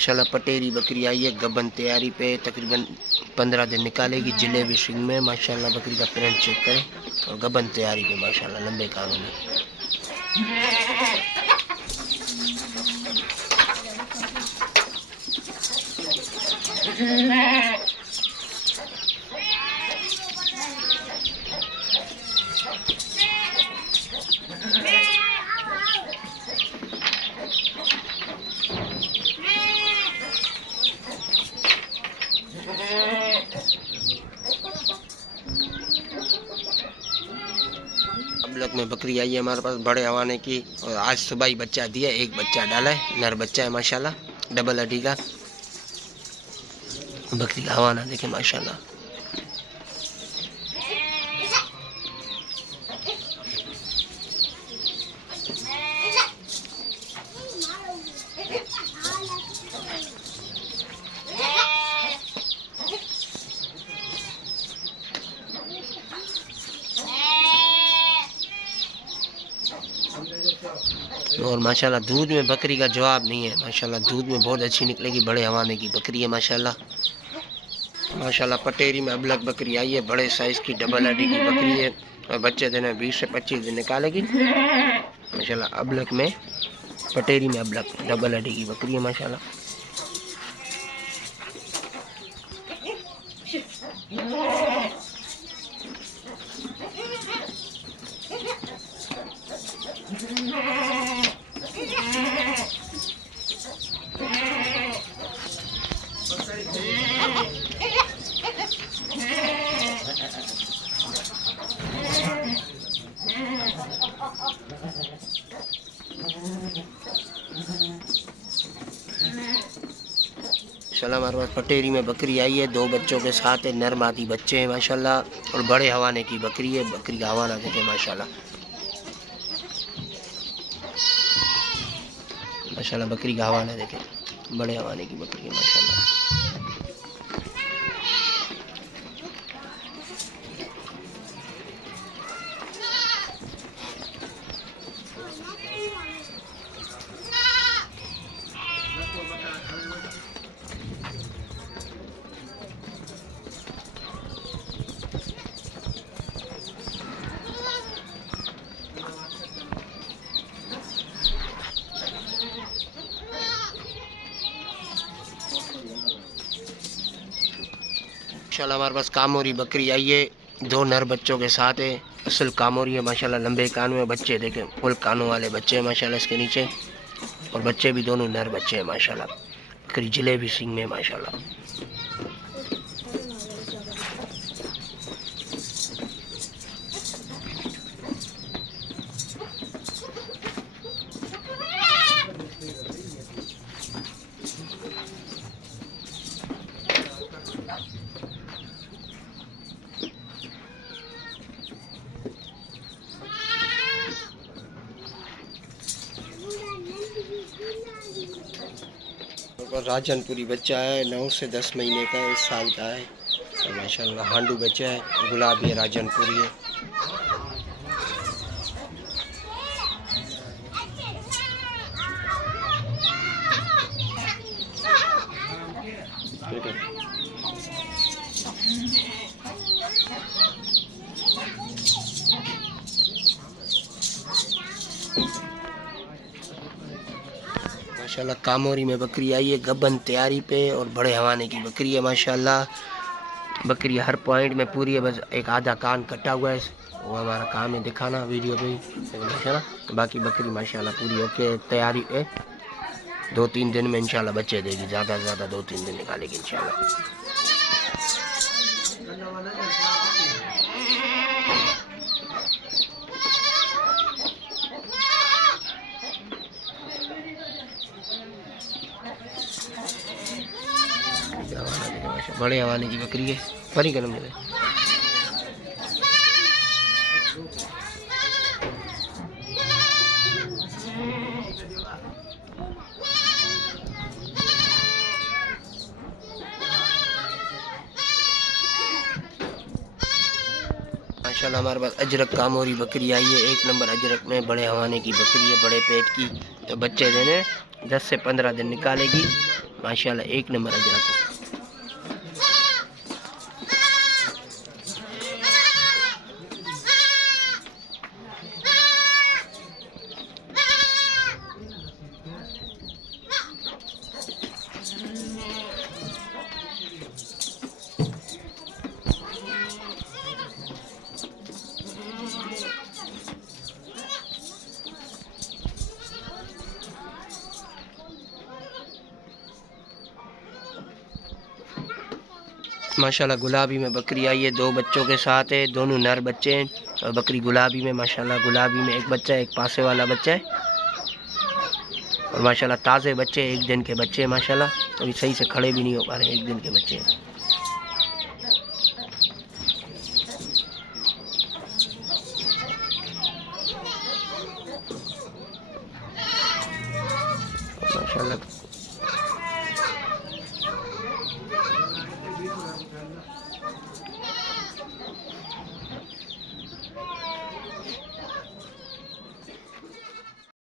माशाल्लाह पटेरी बकरी आई है गबन तैयारी पे, तकरीबन 15 दिन निकालेगी। जिलेबी सिंग में माशाल्लाह बकरी का प्रिंट चेक करें और गबन तैयारी पे माशाल्लाह लंबे कानों में। अबलक में बकरी आई है हमारे पास बड़े हवाने की, और आज सुबह ही बच्चा दिया, एक बच्चा डाला है, नर बच्चा है माशाल्लाह, डबल हड्डी का बकरी का हवाना देखें माशाल्लाह। और माशाल्लाह दूध में बकरी का जवाब नहीं है माशाल्लाह, दूध में बहुत अच्छी निकलेगी, बड़े हवाने की बकरी है माशाल्लाह। माशाल्लाह पटेरी में अबलक बकरी आई है, बड़े साइज़ की डबल हड्डी की बकरी है, और बच्चे देने 20 से 25 दिन निकालेगी माशाल्लाह। अबलक में पटेरी में अबलक डबल हड्डी की बकरी है माशाल्लाह। माशाल्लाह हमारे पास पटेरी में बकरी आई है, 2 बच्चों के साथ है, नर मादी बच्चे हैं माशाल्लाह, और बड़े हवाने की बकरी है। बकरी का हवाना देखें माशाल्लाह, माशाल्लाह बकरी का हवाना देखें, बड़े हवाने की बकरी है माशाल्लाह। माशाल्लाह हमारे पास कामोरी बकरी आई है, 2 नर बच्चों के साथ है, असल कामोरी है माशाल्लाह, लंबे कानों में बच्चे देखें, फुल कानों वाले बच्चे हैं माशाल्लाह इसके नीचे, और बच्चे भी दोनों नर बच्चे हैं माशाल्लाह। बकरी जिलेबी सिंग में माशाल्लाह। राजनपुरी बच्चा है, 9 से 10 महीने का है, 1 साल का है, तो माशाल्लाह हांडू बच्चा है, गुलाबी है, राजनपुरी है। माशाल्लाह कामोरी में बकरी आई है, गबन तैयारी पे, और बड़े हवाने की बकरी है माशाल्लाह। बकरी हर पॉइंट में पूरी है, बस एक आधा कान कटा हुआ है, वो हमारा काम है दिखाना वीडियो पे माशाल्लाह। बाकी बकरी माशाल्लाह पूरी ओके तैयारी है, 2-3 दिन में इंशाल्लाह बच्चे देगी, ज़्यादा से ज़्यादा 2-3 दिन निकालेगी इंशाल्लाह। बड़े हवाने की बकरी है, परी गरम है। माशाल्लाह हमारे पास अजरक कामोरी बकरी आई है, 1 नंबर अजरक में, बड़े हवाने की बकरी है, बड़े पेट की, तो बच्चे देने 10 से 15 दिन निकालेगी माशाल्लाह एक नंबर अजरक। माशाल्लाह गुलाबी में बकरी आई है, 2 बच्चों के साथ है, दोनों नर बच्चे हैं। और बकरी गुलाबी में माशाल्लाह, गुलाबी में एक बच्चा है, एक पासे वाला बच्चा है। और माशाल्लाह ताज़े बच्चे, 1 दिन के बच्चे हैं माशाल्लाह। अभी सही से खड़े भी नहीं हो पा रहे हैं, 1 दिन के बच्चे हैं। माशाल्लाह